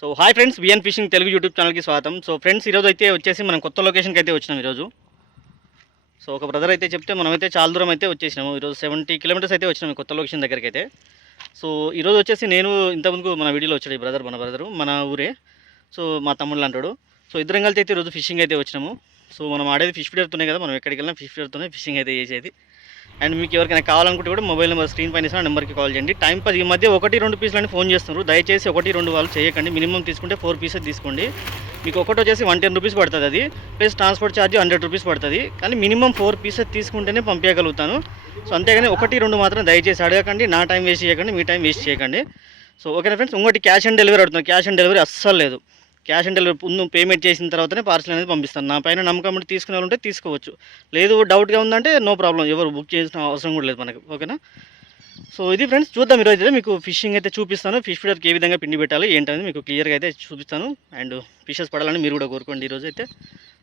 So hi friends BN fishing Telugu YouTube ఛానల్కి స్వాగతం. So friends ఈరోజు అయితే వచ్చేసి మనం కొత్త లొకేషన్కి అయితే వచ్చినాం ఈరోజు. సో ఒక బ్రదర్ అయితే చెప్తే మనమైతే చాలా దూరం అయితే వచ్చేసినాము. ఈరోజు సెవెంటీ కిలోమీటర్స్ అయితే వచ్చినాము కొత్త లొకేషన్ దగ్గరికి అయితే. సో ఈరోజు వచ్చేసి నేను ఇంతకుముందు మన వీడియోలో వచ్చాడు ఈ బ్రదర్ మన బ్రదరు మన ఊరే. సో మా తమ్ముళ్ళు అంటాడు. సో ఇద్దరం కలిసి అయితే ఈరోజు ఫిషింగ్ అయితే వచ్చినాము. సో మనం ఆడేది ఫిష్ ఫీడర్తోనే కదా మనం ఎక్కడికి వెళ్ళినా ఫిష్ ఫీడర్తోనే ఫిషింగ్ అయితే చేసేది. అండ్ మీకు ఎవరికైనా కావాలనుకుంటే కూడా మొబైల్ నెంబర్ స్క్రీన్ పైన ఇస్తున్న నెంబర్కి కాల్ చేయండి. టైం పది ఈ మధ్య ఒకటి రెండు పీసులని ఫోన్ చేస్తున్నారు. దయచేసి ఒకటి రెండు వాళ్ళు చేయకండి. మినిమం తీసుకుంటే ఫోర్ పీసెస్ తీసుకోండి. మీకు ఒకటి వచ్చేసి వన్ టెన్ రూపీస్ పడుతుంది అది. Plus transport charge hundred rupees పడుతుంది. కానీ మినిమం ఫోర్ పీసెస్ తీసుకుంటేనే పంపించగలుగుతాను. సో అంతేగాని ఒకటి రెండు మాత్రం దయచేసి అడగకండి. నా టైం వేస్ట్ చేయకండి మీ టైం వేస్ట్ చేయకండి. సో ఓకేనా ఫ్రెండ్స్ ఇంకోటి క్యాష్ ఆన్ డెలివరీ అడుగుతున్నాను క్యాష్ ఆన్ డెలివరీ అస్సలు లేదు. క్యాష్ ఆన్ డెలివరీ ముందు పేమెంట్ చేసిన తర్వాతనే పార్సల్ అనేది పంపిస్తాను. నా పైన నమ్మకం అంటే తీసుకునే వాళ్ళు ఉంటే తీసుకోవచ్చు. లేదు డౌట్గా ఉందంటే నో ప్రాబ్లం. ఎవరు బుక్ చేసిన అవసరం కూడా లేదు మనకు. ఓకేనా? సో ఇది ఫ్రెండ్స్ చూద్దాం ఈరోజు అయితే మీకు ఫిషింగ్ అయితే చూపిస్తాను. ఫిష్ ఫీడర్కి ఏ విధంగా పిండి పెట్టాలి ఏంటనేది మీకు క్లియర్గా అయితే చూపిస్తాను. అండ్ ఫిషెస్ పడాలని మీరు కూడా కోరుకోండి ఈరోజు అయితే.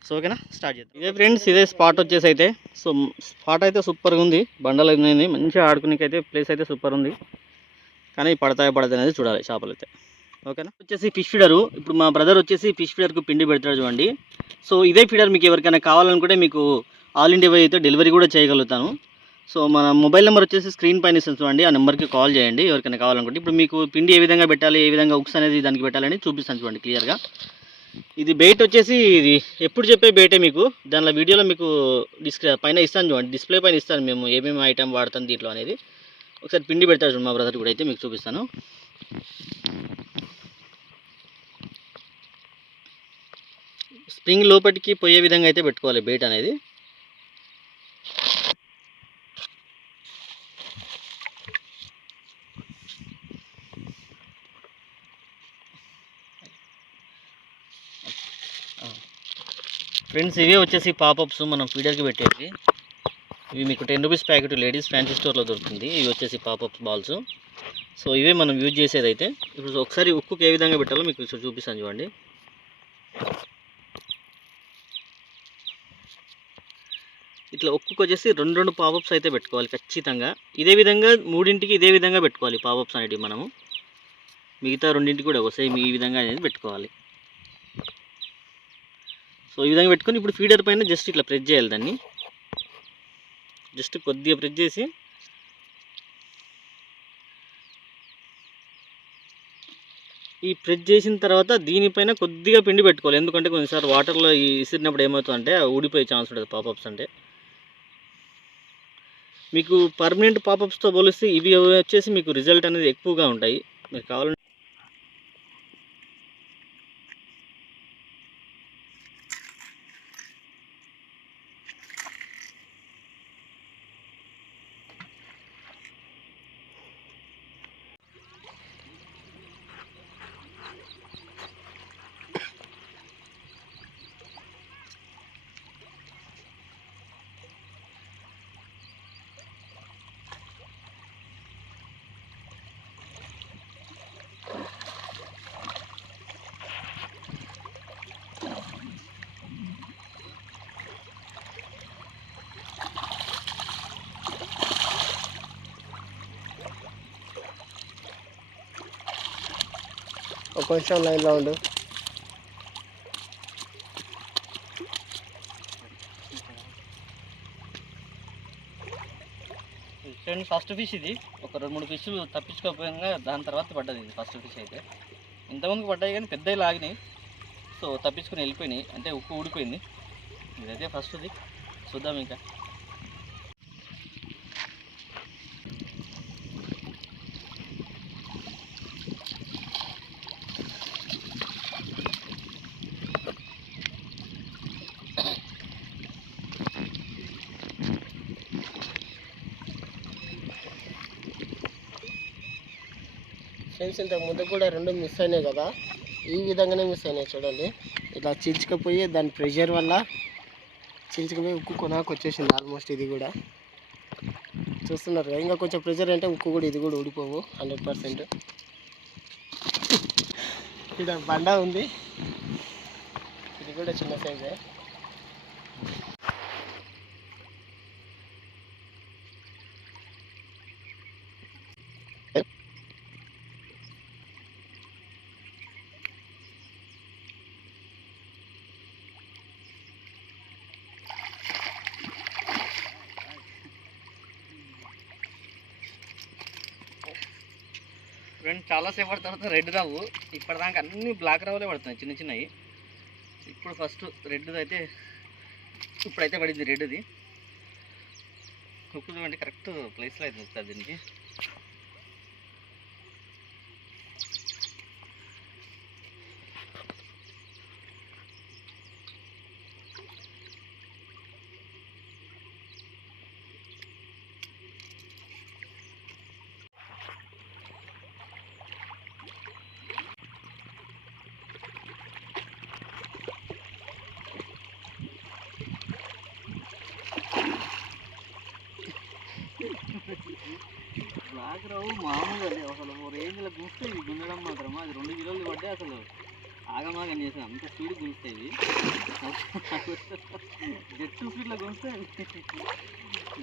సో ఓకేనా? స్టార్ట్ చేద్దాం. ఇదే ఫ్రెండ్స్ ఇదే స్పాట్ వచ్చేసి అయితే. సో స్పాట్ అయితే సూపర్గా ఉంది. బండలు అనేది మంచిగా ఆడుకునేకైతే అయితే ప్లేస్ అయితే సూపర్ ఉంది. కానీ పడతాయి పడతాయి అనేది చూడాలి చేపలు అయితే ఓకేనా? వచ్చేసి ఫిష్ ఫీడరు. ఇప్పుడు మా బ్రదర్ వచ్చేసి ఫిష్ ఫీడర్కు పిండి పెడతాడు చూడండి. సో ఇదే ఫీడర్ మీకు ఎవరికైనా కావాలనుకుంటే మీకు ఆల్ ఇండియా వై అయితే డెలివరీ కూడా చేయగలుగుతాను. సో మన మొబైల్ నెంబర్ వచ్చేసి స్క్రీన్ పైన ఇస్తాను చూడండి. ఆ నెంబర్కి కాల్ చేయండి ఎవరికైనా కావాలనుకుంటే. ఇప్పుడు మీకు పిండి ఏ విధంగా పెట్టాలి ఏ విధంగా ఉక్స్ అనేది దానికి పెట్టాలని చూపిస్తాను చూడండి క్లియర్గా. ఇది బయట వచ్చేసి ఇది ఎప్పుడు చెప్పే బయటే మీకు. దానిలో వీడియోలో మీకు డిస్క్రి పైన ఇస్తాను చూడండి. డిస్ప్లే పైన ఇస్తాను మేము ఏమేమి ఐటమ్ వాడతాం దీంట్లో అనేది. ఒకసారి పిండి పెడతాడు చూడండి మా బ్రదర్ కూడా అయితే మీకు చూపిస్తాను. స్ప్రింగ్ లోపలికి పోయే విధంగా అయితే పెట్టుకోవాలి బెయిట్ అనేది. ఫ్రెండ్స్ ఇవే వచ్చేసి పాపప్స్ మనం ఫీడర్కి పెట్టేసి ఇవి మీకు ten rupees packet ladies fancy స్టోర్లో దొరుకుతుంది. ఇవి వచ్చేసి పాపప్స్ బాల్స్. సో ఇవే మనం యూజ్ చేసేది అయితే ఇప్పుడు ఒకసారి ఉక్కుకి ఏ విధంగా పెట్టాలో మీకు చూపిస్తాను చూడండి. ఇట్లా ఒక్కొక్క వచ్చేసి రెండు రెండు పాపప్స్ అయితే పెట్టుకోవాలి ఖచ్చితంగా. ఇదే విధంగా మూడింటికి ఇదే విధంగా పెట్టుకోవాలి పాపప్స్ అనేటివి మనము. మిగతా రెండింటికి కూడా సేమ్ ఈ విధంగా అనేది పెట్టుకోవాలి. సో ఈ విధంగా పెట్టుకొని ఇప్పుడు ఫీడర్ పైన జస్ట్ ఇట్లా ప్రెస్ చేయాలి దాన్ని. జస్ట్ కొద్దిగా ప్రెస్ చేసి ఈ ప్రెస్ చేసిన తర్వాత దీనిపైన కొద్దిగా పిండి పెట్టుకోవాలి. ఎందుకంటే కొన్నిసార్లు వాటర్లో ఈ ఇసిరినప్పుడు ఏమవుతుందంటే ఊడిపోయే ఛాన్స్ ఉంటుంది పాపప్స్ అంటే. మీకు పర్మనెంట్ పాపప్స్తో పోలిస్తే ఇవి వచ్చేసి మీకు రిజల్ట్ అనేది ఎక్కువగా ఉంటాయి. మీకు కావాలంటే ఒక నిమిషం లైన్లో ఉండు. ఫ్రెండ్ ఫస్ట్ ఫిష్ ఇది. ఒక రెండు మూడు ఫిష్లు తప్పించుకోకపోయినా దాని తర్వాత పడ్డది ఇది ఫస్ట్ ఫిష్ అయితే. ఇంతకుముందు పడ్డాయి కానీ పెద్దవి లాగినాయి. సో తప్పించుకొని వెళ్ళిపోయినాయి. అంటే ఉప్పు ఊడిపోయింది. ఇదైతే ఫస్ట్ది చూద్దాం ఇంకా. ఫ్రెండ్స్ ఇంతకు ముందు కూడా రెండు మిస్ అయినాయి కదా. ఈ విధంగానే మిస్ అయినాయి చూడండి. ఇలా చిల్చుకపోయి దాని ప్రెషర్ వల్ల చిల్చుకుపోయి ఉక్కు కొనాకు వచ్చేసింది ఆల్మోస్ట్ ఇది కూడా. చూస్తున్నారు ఇంకా కొంచెం ప్రెషర్ అంటే ఉక్కు కూడా ఇది కూడా ఊడిపోవు హండ్రెడ్ పర్సెంట్ ఇక్కడ బండ ఉంది. ఇది కూడా చిన్న సైజే ఫ్రెండ్స్ చాలాసేపు పడుతున్న తర్వాత రెడ్ రవ్వు ఇప్పటిదాకా అన్ని బ్లాక్ రవ్వులే పడుతున్నాయి చిన్న చిన్నవి. ఇప్పుడు ఫస్ట్ రెడ్ది అయితే ఇప్పుడైతే పడింది రెడ్ది. కుక్కలు చూడండి కరెక్ట్ ప్లేస్లో అయితే వస్తుంది దీనికి బ్లాక్ రావు మామూలుగా లేవు అసలు ఓ రేంజ్లో గుంస్తాయి ఇవి గుంజడం మాత్రం అది రెండు కిలోలు పడ్డాయి అసలు ఆగమాగం చేసాను అంత స్పీడ్ గుంస్తాయి ఇవి. జెట్ స్పీడ్లో గుంస్తాయి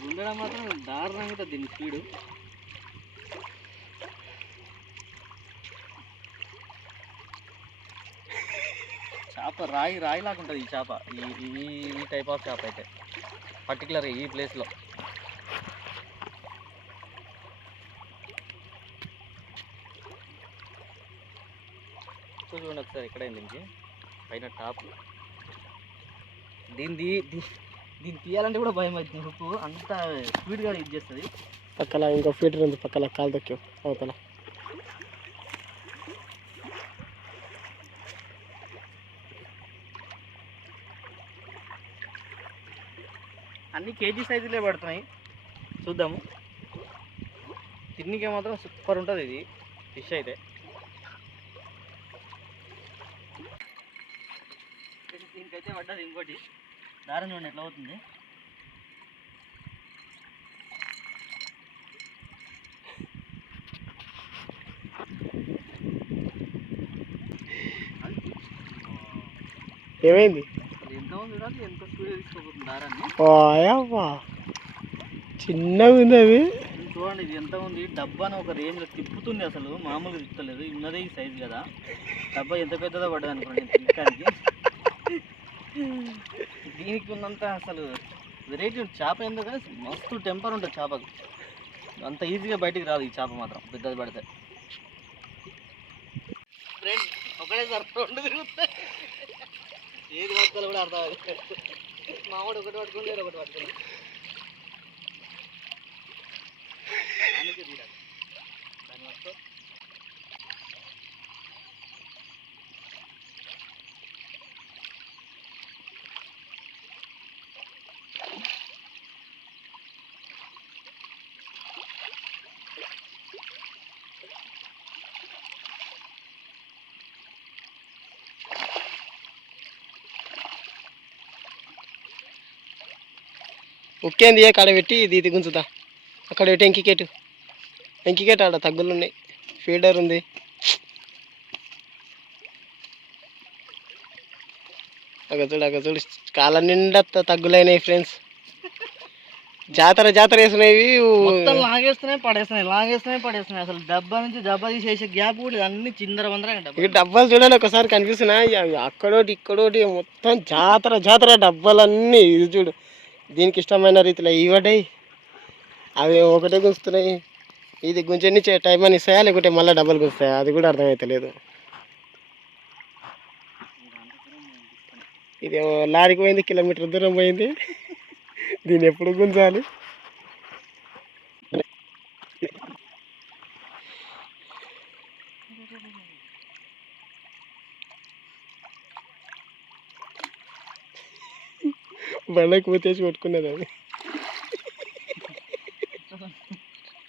గుండడం మాత్రం దారుణంగా ఉంటుంది దీని స్పీడు చేప రాయి రాయి లాగా ఉంటుంది ఈ చేప. ఈ ఈ టైప్ ఆఫ్ చేప అయితే. పర్టికులర్గా ఈ ప్లేస్లో చూడండి ఒకసారి ఎక్కడైంది దీనికి పైన టాప్. దీన్ని దీ- దీన్ని తీయాలంటే కూడా భయం అవుతుంది. హుక్కు అంత స్పీడ్గా ఇది చేస్తుంది. పక్కల ఇంకో ఫీటర్ ఉంది పక్కల కాలు తొక్కావు అవతల. అన్ని కేజీ సైజులే పడుతున్నాయి. చూద్దాము. తిన్నికే మాత్రం సూపర్ ఉంటుంది ఇది ఫిష్ అయితే. దీనికైతే పడ్డది ఇంకోటి. దారం చూడండి ఎట్లా అవుతుంది ఏమైంది? చిన్నగా ఉంది అది. చూడండి ఇది ఎంత ఉంది? డబ్బాను ఒక రేంజ్లో తిప్పుతుంది అసలు. మామూలుగా తిప్పుతలేదు ఉన్నదే ఈ సైజు కదా. డబ్బా ఎంత పెద్దదో పడ్డది అనుకోండి నేను తిప్పడానికి. దీనికి ఉన్నంత అసలు వెరైటీ చేప ఎందుకు కానీ మస్తు టెంపర్ ఉంటుంది చేపకు. అంత ఈజీగా బయటికి రాదు ఈ చేప మాత్రం పెద్దది పడితే. ఫ్రెండ్ ఒకటే సార్ రెండు తిరుగుతాయి. ఏది పట్టుకోవాలి కూడా అర్థం మా మావాడు ఒకటి పట్టుకుని ఒకటి పట్టుకుని. దానికి తీరాలి దాని మొత్తం ఉక్కేంది ఏ కాడ పెట్టి ఇది ఇది గుంజుతా. అక్కడ పెట్టి ఎంకికేట్ ఎంకికేట్ ఆడ తగ్గులు ఉన్నాయి ఫీడర్ ఉంది. అక్కడ చూడు కాళ్ళ నిండా తగ్గులైనాయి ఫ్రెండ్స్ జాతర జాతర వేసినవి లాగేస్తున్నాయి పడేస్తున్నాయి లాగేస్తున్నాయి పడేస్తున్నాయి. అసలు డబ్బా నుంచి డబ్బా తీసేసే గ్యాప్ కూడా. అన్ని చిందర వందర ఇక డబ్బా డబ్బాలు చూడాలి ఒకసారి కనిపిస్తున్నాయి అక్కడోటి ఇక్కడోటి మొత్తం జాతర జాతర డబ్బాలన్నీ. ఇది చూడు. దీనికి ఇష్టమైన రీతిలో ఇవ్వడాయి అవి ఒకటే గుంచుతున్నాయి ఇది గుంజని టైం అని ఇస్తాయా లేకుంటే మళ్ళీ డబ్బులు గుస్తాయా అది కూడా అర్థమవుతలేదు ఇది లారీకి పోయింది కిలోమీటర్ దూరం పోయింది. దీన్ని ఎప్పుడు గుంజాలి? బండకు పోతేసి కొట్టుకున్నది అది.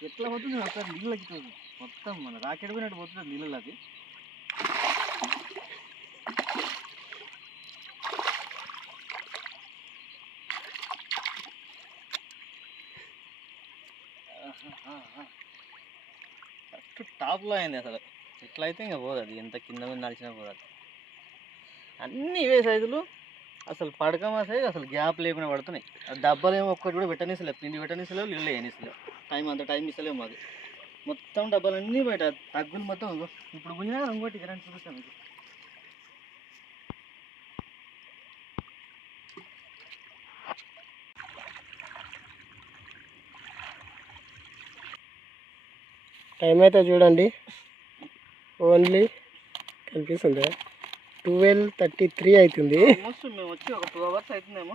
ఎట్లా పోతుంది? ఒకసారి నీళ్ళకి పోతుంది. మొత్తం మన రాకెట్ పోయినట్టు పోతుంది నీళ్ళకి కరెక్ట్ టాప్లో అయింది అసలు. ఎట్లయితే ఇంకా పోదు అది. ఎంత కింద మీద నడిచినా పోదు అన్నీ ఇవే సైజులు. అసలు పడకమాసే అసలు గ్యాప్ లేకుండా పడుతున్నాయి. ఆ డబ్బాలు ఏమో ఒక్కటి కూడా పెట్టనిసలేదు పిండి పెట్టనిసలేవు నీళ్ళు వేయనిసలేవు టైం అంత టైం ఇస్తలేము మాకు మొత్తం డబ్బాలన్నీ బయట తగ్గులు మొత్తం. ఇప్పుడు పోయినా ఇంకోటి కరెంట్ చూపిస్తాను మీకు. టైం అయితే చూడండి. ఓన్లీ కనిపిస్తుందా. ట్వెల్వ్ థర్టీ త్రీ అవుతుంది ఆల్మోస్ట్ మేము వచ్చి ఒక టూ అవర్స్ అవుతుందేమో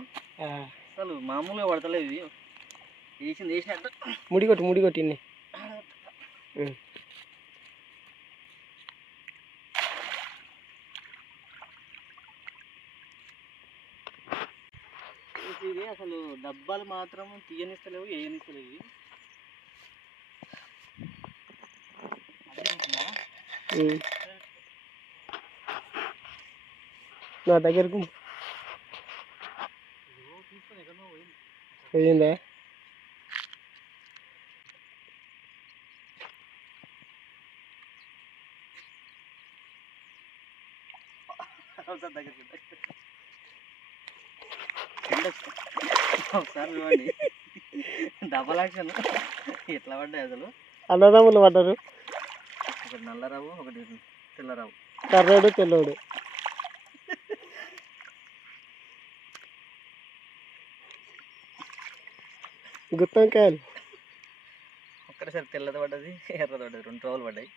అసలు మామూలుగా పడతలేదు ఇది. వేసింది వేసినట్టు ముడి కొట్టు ముడి కొట్టింది ఇది అసలు డబ్బాలు మాత్రం తీయనిస్తలేవు వేయనిస్తలేవు ఇవి. నా దగ్గరకు పోయిందా? ఒకసారి దగ్గరికి దగ్గరికి. ఒకసారి చూడండి డబల్ యాక్షన్ ఎట్లా పడ్డాయి అసలు అన్నదమ్ములు పడ్డారు. ఒకటి నల్లరావు ఒకటి తెల్లరావు. కర్రోడు తెల్లోడు. గుత్తంకాయలు ఒక్కటేసారి తెల్లది పడ్డది ఎర్రది పడ్డది రెండు రోజులు పడ్డాయి.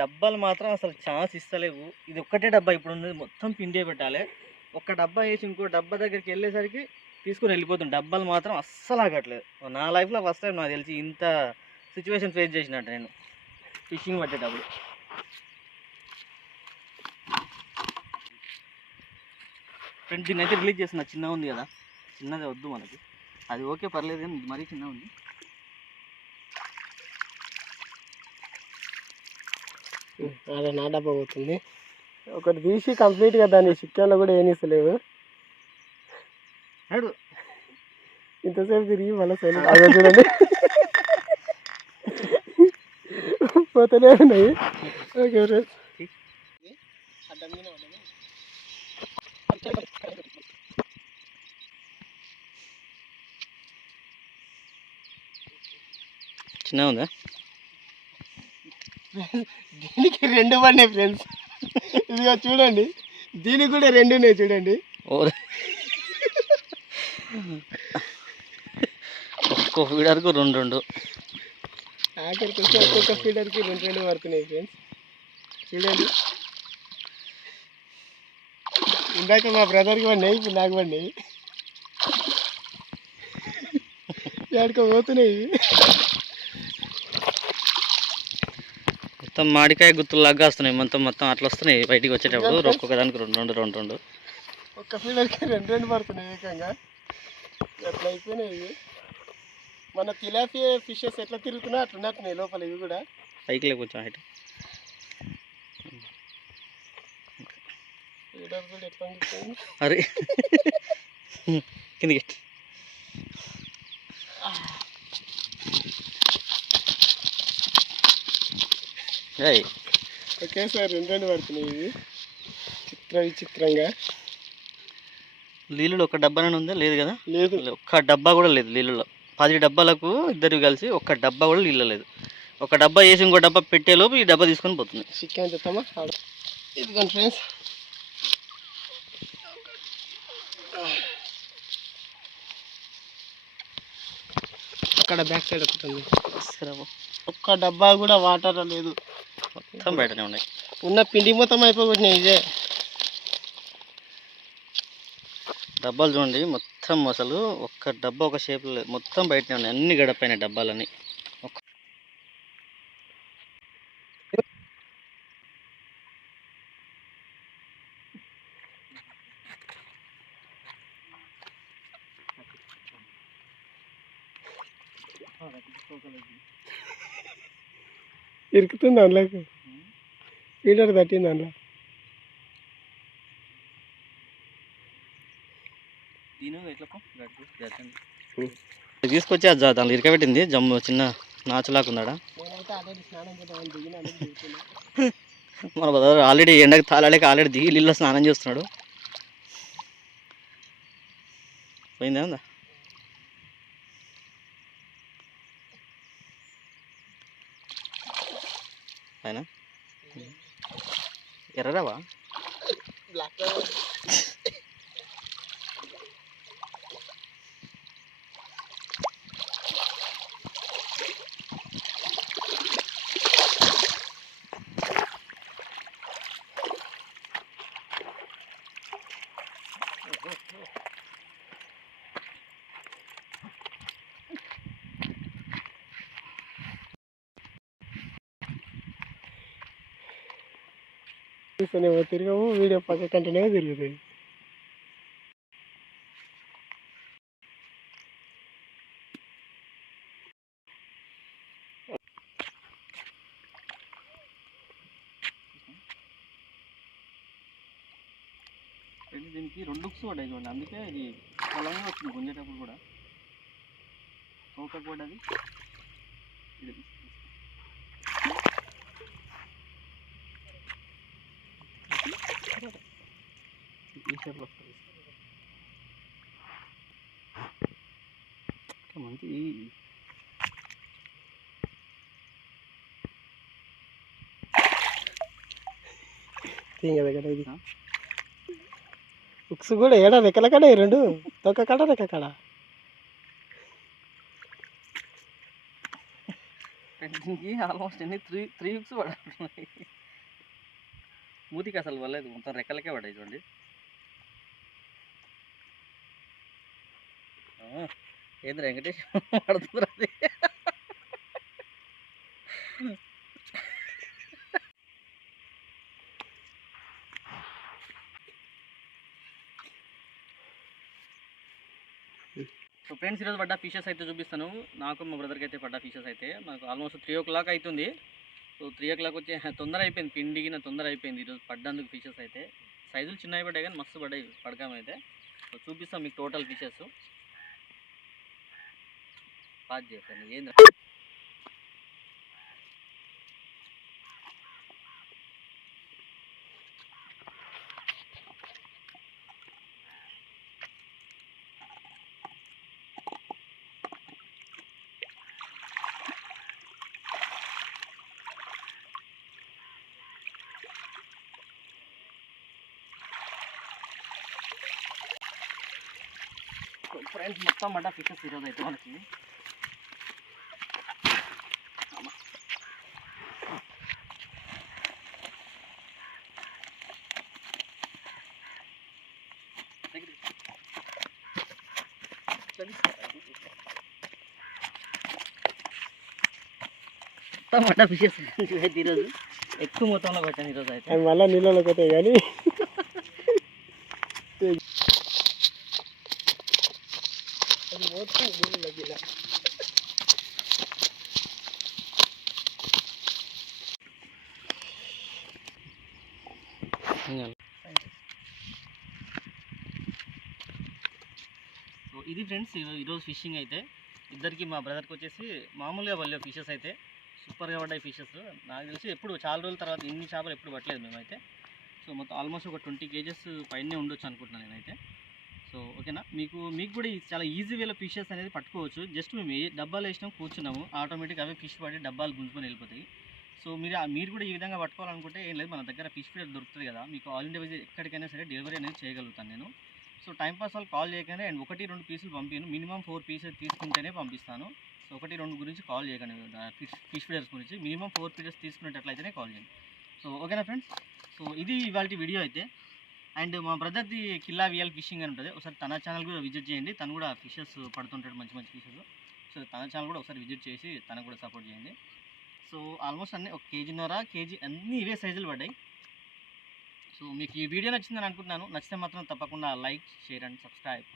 డబ్బాలు మాత్రం అసలు ఛాన్స్ ఇస్తలేవు. ఇది ఒక్కటే డబ్బా ఇప్పుడు ఉన్నది మొత్తం పిండే పెట్టాలి. ఒక్క డబ్బా వేసి ఇంకో డబ్బా దగ్గరికి వెళ్ళేసరికి తీసుకుని వెళ్ళిపోతుంది. డబ్బాలు మాత్రం అస్సలు ఆగట్లేదు. నా లైఫ్లో ఫస్ట్ టైం నాకు తెలిసి ఇంత సిచ్యువేషన్ ఫేస్ చేసినట్టు నేను. ఫిషింగ్ పట్టేటప్పుడు. ఫ్రెండ్ దీన్ని అయితే రిలీజ్ చేస్తున్నా. చిన్నగా ఉంది కదా. చిన్నది వద్దు మనకి. అది ఓకే పర్లేదు కానీ మరీ చిన్నగా ఉంది. అలా నా డబ్బా పోతుంది. ఒకటి తీసి కంప్లీట్గా దాని చికెన్లో కూడా ఏనిస్తలేవు. నాడు ఇంతసేపు తిరిగి మళ్ళీ సైడ్ అదే చూడండి. పోతూనే ఉన్నాయి. ఓకే ఫ్రెండ్స్ చిన్నగా ఉందా దీనికి రెండు పడినాయి ఫ్రెండ్స్ ఇదిగో చూడండి. దీనికి కూడా రెండు ఉన్నాయి చూడండి. ఒక్కో ఫీడర్కు రెండు రెండు. ఆఖరికి వచ్చి ఒక్కొక్క ఫీడర్కి రెండు రెండు పడుతున్నాయి ఫ్రెండ్స్ చూడండి. ఇందాక మా బ్రదర్కి పడినాయి ఇప్పుడు నాకు పడినాయి. ఎక్కడికో పోతున్నాయి ఇవి. మొత్తం మామిడికాయ గుత్తులు లాగా వస్తున్నాయి. మొత్తం మొత్తం అట్లా వస్తున్నాయి బయటికి వచ్చేటప్పుడు. ఒక్కొక్క దానికి రెండు రెండు రెండు రెండు. ఒక్క ఫీడర్కి రెండు రెండు పడుతున్నాయి ఏకంగా. అట్లా అయిపోయినాయి మన తిలాపియా ఫిషెస్ ఎట్లా తిరుగుతున్నా అట్లా ఉన్నట్టున్నాయి లోపల ఇవి కూడా. పైకి లేక కొంచెం హైట్. అరే. కిందికి ఒకేసారి రెండు రెండు పడుతున్నాయి ఇవి. చిత్ర విచిత్రంగా. నీళ్ళలో ఒక డబ్బానే ఉందా? లేదు కదా? లేదు. ఒక్క డబ్బా కూడా లేదు నీళ్ళలో పది డబ్బాలకు ఇద్దరు కలిసి ఒక్క డబ్బా కూడా నీళ్ళ లేదు. ఒక డబ్బా వేసి ఇంకో డబ్బా పెట్టేలోపు ఈ డబ్బా తీసుకొని పోతుంది. చికెన్ తెస్తామా ఇదిగోండి ఫ్రెండ్స్. అక్కడ బ్యాక్ సైడ్ ఒకటి ఒక్క డబ్బా కూడా వాటర్ లేదు. మొత్తం బయటనే ఉన్నాయి ఉన్న పిండి మొత్తం అయిపోగొట్టినాయి ఇదే. డబ్బాలు చూడండి మొత్తం అసలు ఒక్క డబ్బా ఒక షేప్ మొత్తం బయటనే ఉన్నాయి అన్ని గడపైన డబ్బాలని ఇరుకుతుంది అందులోకి ఫీడర్ తట్టింది అందులో తీసుకొచ్చి అది దాంట్లో ఇరకబెట్టింది జమ్ము చిన్న దిగిన దిగుతున్నా మన బ్రదర్ ఆల్రెడీ ఎండకు తాళాలేక ఆల్రెడీ దిగి నీళ్ళలో స్నానం చేస్తున్నాడు. పోయిందా ఆయన ఎర్రరావా? బ్లాక్ చూస్తూనేమో తిరగవు వీడియో పక్క కంటేనే తిరుగుతుంది దీనికి రెండు బుక్స్ పడ్డాయి చూడండి. అందుకే ఇది పొలంగా వచ్చింది గుంజేటప్పుడు కూడా. తోకకు పడ్డది ఇది. మంచి తీగ దగ్గర ఇది. బుక్స్ కూడా ఏడా రెక్కల కాడ ఈ రెండు? తొక్క కాడ రెక్క కాడ? ఆల్మోస్ట్ ఎన్ని? త్రీ త్రీ వీక్స్ పడుతున్నాయి. మూతికి అసలు పడలేదు మొత్తం రెక్కలకే పడ్డాయి చూడండి. ఏంది వెంకటేష్? పడుతుంది అది? సో ఫ్రెండ్స్ ఈరోజు పడ్డ ఫిషెస్ అయితే చూపిస్తాను. నాకు మా బ్రదర్కి అయితే పడ్డ ఫిషెస్ అయితే. నాకు ఆల్మోస్ట్ త్రీ ఓ క్లాక్ అవుతుంది సో త్రీ ఓ క్లాక్ వచ్చి తొందర అయిపోయింది. పిండిగిన తొందర అయిపోయింది ఈరోజు పడ్డందుకు ఫిషెస్ అయితే. సైజులు చిన్నవి పడ్డాయి కానీ మస్తు పడ్డాయి పడకామైతే సో చూపిస్తాం మీకు టోటల్ ఫిషెస్ పాజ్ చేస్తాను ఏంది ఫ్రెండ్స్ మొత్తం పడ్డ ఫిషెస్ ఈరోజు అయితే మనకి అమ్మా. దగ్గరికి. మొత్తం పడ్డ ఫిషెస్ అయితే ఈరోజు ఎక్కువ మొత్తంలో పెట్టాను ఈరోజు అయితే. మళ్ళీ నీళ్ళలోకి పోతాయి కానీ. మొత్తం. సో ఇది ఫ్రెండ్స్ ఈరోజు ఫిషింగ్ అయితే. ఇద్దరికి మా బ్రదర్కి వచ్చేసి మామూలుగా పడలేవు ఫిషెస్ అయితే. సూపర్గా పడ్డాయి ఫిషెస్ నాకు తెలిసి ఎప్పుడు చాలా రోజుల తర్వాత ఇన్ని చేపలు ఎప్పుడు పట్టలేదు మేమైతే. సో మొత్తం ఆల్మోస్ట్ ఒక ట్వంటీ కేజెస్ పైనే ఉండొచ్చు అనుకుంటున్నాను నేనైతే. సో ఓకేనా? మీకు మీకు కూడా చాలా ఈజీ వేలో ఫిషెస్ అనేది పట్టుకోవచ్చు. జస్ట్ మేము డబ్బాలు వేసినాం కూర్చున్నాము. ఆటోమేటిక్ అవే ఫిష్ పడి డబ్బాలు గుంజుకొని వెళ్ళిపోతాయి. సో మీరు మీరు కూడా ఈ విధంగా పట్టుకోవాలనుకుంటే ఏం లేదు మన దగ్గర ఫిష్ ఫీడర్ దొరుకుతుంది కదా. మీకు ఆల్ ఇండియా వైజ్ ఎక్కడికైనా సరే డెలివరీ అనేది చేయగలుగుతాను నేను. సో టైం పాస్ వాళ్ళు కాల్ చేయగానే అండ్ ఒకటి రెండు పీసులు పంపాను మినిమం ఫోర్ పీసెస్ తీసుకుంటేనే పంపిస్తాను. ఒకటి రెండు గురించి కాల్ చేయకండి. ఫిష్ ఫిష్ ఫీడర్స్ గురించి. మినిమం ఫోర్ ఫీడర్స్ తీసుకునేటట్లయితేనే కాల్ చేయండి. సో ఓకేనా ఫ్రెండ్స్? సో ఇది ఇవాళ వీడియో అయితే. అండ్ మా బ్రదర్ది కిల్లా వియల్ ఫిషింగ్ అని ఉంటుంది. ఒకసారి తన ఛానల్ కూడా విజిట్ చేయండి. తను కూడా ఫిషెస్ పడుతుంటాడు మంచి మంచి ఫిషెస్. సో తన ఛానల్ కూడా ఒకసారి విజిట్ చేసి తనకు కూడా సపోర్ట్ చేయండి. సో ఆల్మోస్ట్ అన్ని ఒక కేజీన్నర కేజీ అన్ని ఇవే సైజులు పడ్డాయి. సో మీకు ఈ వీడియో నచ్చిందని అనుకుంటున్నాను. నచ్చితే మాత్రం తప్పకుండా లైక్ షేర్ అండ్ సబ్స్క్రైబ్.